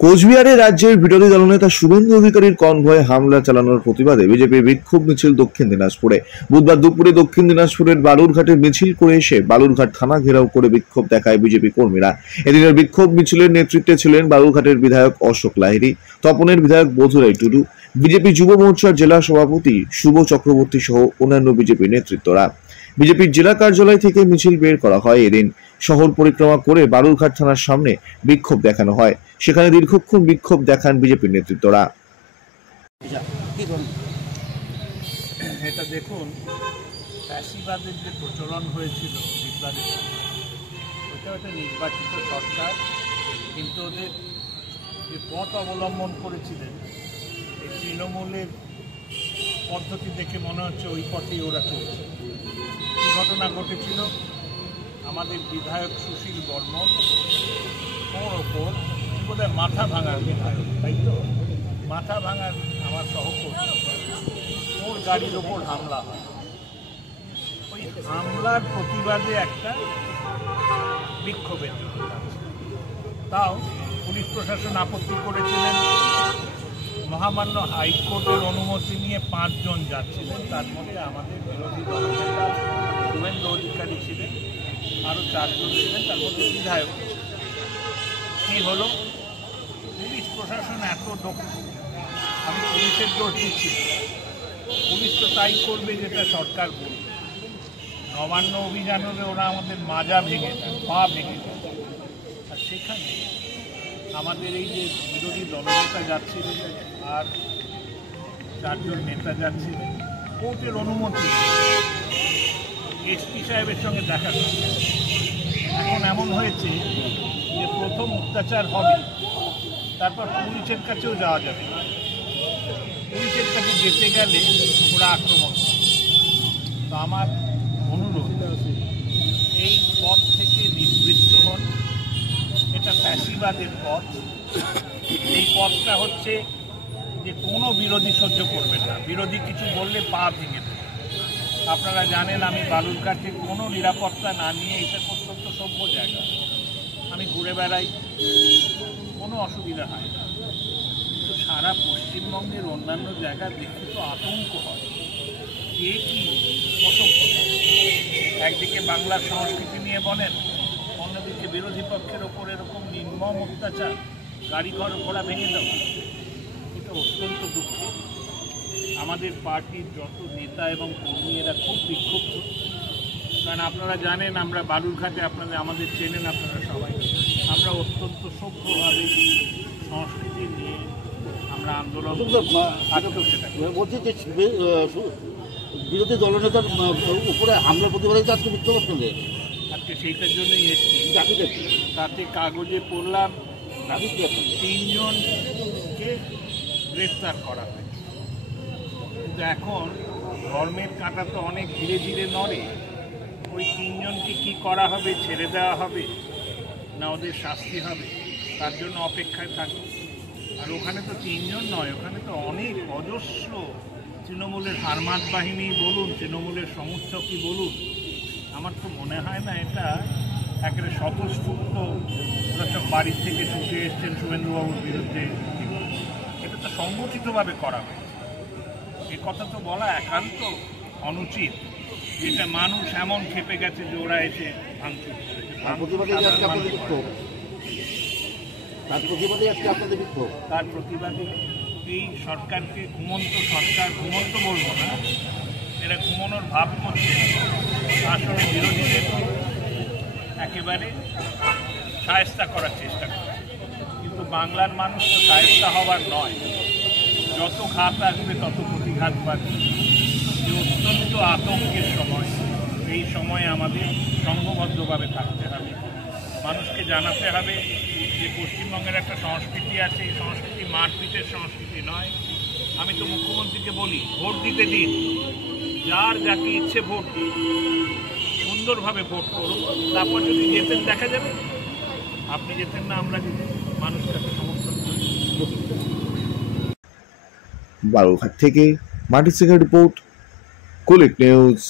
কোচবিহারে রাজ্যের বিরোধী দলনেতা শুভেন্দু অধিকারীর কনভয়ে হামলা চালানোর প্রতিবাদে বিজেপির বিক্ষোভ মিছিল দক্ষিণ দিনাজপুরে। বুধবার দুপুরে দক্ষিণ দিনাজপুরের বালুরঘাটে মিছিল করে এসে বালুরঘাট থানা ঘেরাও করে বিক্ষোভ দেখায় বিজেপি কর্মীরা। এদিনের বিক্ষোভ মিছিলের নেতৃত্বে ছিলেন বালুরঘাটের বিধায়ক অশোক লাহিড়ী, তপনের বিধায়ক বধুরাই টুডু, বিজেপি যুব মোর্চার জেলা সভাপতি শুভ চক্রবর্তী সহ অন্যান্য বিজেপি নেতৃত্বরা। বিজেপির জেলা কার্যালয় থেকে মিছিল বের করা হয়। এদিন শহর পরিক্রমা করে বালুরঘাট থানার সামনে বিক্ষোভ দেখানো হয়। সেখানে দীর্ঘক্ষণ বিক্ষোভ দেখান বিজেপির নেতৃত্বরা। এটা দেখুন, ফ্যাসিবাদের যে প্রচলন হয়েছিল বিপ্লবের, ওটা একটা নির্বাচিত সরকার, কিন্তু ওদের যে পথ অবলম্বন করেছিলেন এই তৃণমূলের পদ্ধতি দেখে মনে হচ্ছে ওই পথেই ওরা চলছে। কী ঘটনা ঘটেছিল, আমাদের বিধায়ক সুশীল বর্মন ওর ওপর বোধহয় মাথা ভাঙার বিধায়ক, তাই তো মাথা ভাঙার আমার সহকর্মী, ওর গাড়ির ওপর হামলা হয়। ওই হামলার প্রতিবাদে একটা বিক্ষোভের তাও পুলিশ প্রশাসন আপত্তি করেছিলেন। মহামান্য হাইকোর্টের অনুমতি নিয়ে 5 জন যাচ্ছিলেন, তার মধ্যে আমাদের বিরোধী দলনেতা শুভেন্দু অধিকারী ছিলেন, আরও 4 জন ছিলেন, তার মধ্যে বিধায়ক। কী হলো, পুলিশ প্রশাসন এত দক্ষ, আমি পুলিশের দোষ দিচ্ছি, পুলিশ তো তাই করবে যেটা সরকার করবে। নবান্ন অভিযানে ওরা আমাদের মাজা ভেঙে দেয়, পা ভেঙে দেয়। আর সেখানে আমাদের এই যে বিরোধী দলনেতা যাচ্ছিলেন আর 4 জন নেতা যাচ্ছিলেন, কোর্টের অনুমতি এসপি সাহেবের সঙ্গে দেখা করছে। এখন এমন হয়েছে যে প্রথম অত্যাচার হবে, তারপর পুলিশের কাছেও যাওয়া যাবে। পুলিশের কাছে যেতে গেলে ওরা আক্রমণ করে। তো আমার অনুরোধ, এই পথ থেকে নিবৃত্ত হন। এটা ফ্যাসিবাদের পথ। এই পথটা হচ্ছে যে কোনো বিরোধী সহ্য করবেন না, বিরোধী কিছু বললে পা ভেঙে দেবে। আপনারা জানেন আমি বালুরঘাটে কোনো নিরাপত্তা না নিয়ে, এটা অত্যন্ত সভ্য জায়গা, আমি ঘুরে বেড়াই, কোনো অসুবিধা হয় না। কিন্তু সারা পশ্চিমবঙ্গের অন্যান্য জায়গা দেখতে তো আতঙ্ক হয়, কে কী অসভ্যতা। একদিকে বাংলার সংস্কৃতি নিয়ে বলেন, অন্যদিকে বিরোধী পক্ষের ওপর এরকম নির্মম অত্যাচার, গাড়ি ঘোড়া ভেঙে দেওয়া, এটা অত্যন্ত দুঃখ। আমাদের পার্টির যত নেতা এবং কর্মী এরা খুব বিক্ষুব্ধ, কারণ আপনারা জানেন আমরা বালুরঘাটে, আমাদের চেনেন আপনারা সবাই, আমরা অত্যন্ত সভ্যভাবে সংস্কৃতি নিয়ে আমরা আন্দোলন বলছি যে বিরোধী দলনেতার উপরে হামলার প্রতিবাদে আজকে বিক্ষোভ করতে, আজকে সেইটার জন্যই এসেছি। তাতে কাগজে পড়লাম 3 জনকে গ্রেফতার করা হয়েছে। কিন্তু এখন ধর্মের কাঁটা তো অনেক ধীরে ধীরে নড়ে। ওই 3 জনকে কী করা হবে, ছেড়ে দেওয়া হবে না ওদের শাস্তি হবে, তার জন্য অপেক্ষায় থাকবে। আর ওখানে তো 3 জন নয়, ওখানে তো অনেক অজস্র তৃণমূলের হারমাত বাহিনী বলুন, তৃণমূলের সমর্থকই বলুন। আমার তো মনে হয় না এটা একেবারে স্বতঃস্ফূর্ত ওরা সব বাড়ির থেকে ছুটে এসছেন শুভেন্দুবাবুর বিরুদ্ধে। এটা তো সংগঠিতভাবে করা হয়েছে। এ কথা তো বলা একান্ত অনুচিত। এটা মানুষ এমন খেপে গেছে যে ওরা এসে ভাঙচুর করেছে। তার প্রতিবাদে এই সরকারকে ঘুমন্ত সরকার, ঘুমন্ত বলবো না, এরা ঘুমানোর ভাব করছে, আসলে বিরোধীদের একেবারে শায়েস্তা করার চেষ্টা করে। কিন্তু বাংলার মানুষ তো শায়েস্তা হওয়ার নয়, যত ঘাত আসবে তত প্রতিঘাত পাবে। যে অত্যন্ত আতঙ্কের সময়, এই সময় আমাদের সংঘবদ্ধভাবে থাকতে হবে, মানুষকে জানাতে হবে যে পশ্চিমবঙ্গের একটা সংস্কৃতি আছে, এই সংস্কৃতি মারপিটের সংস্কৃতি নয়। আমি তো মুখ্যমন্ত্রীকে বলি, ভোট দিতে দিন, যার যাকে ইচ্ছে ভোট দিন, সুন্দরভাবে ভোট করুন, তারপর যদি যেতেন দেখা যাবে। আপনি যেতেন না, আমরা যেতেন, মানুষ তাকে সমর্থন করি। বালুরঘাট থেকে মাটি সিংহের রিপোর্ট, কুলিক নিউজ।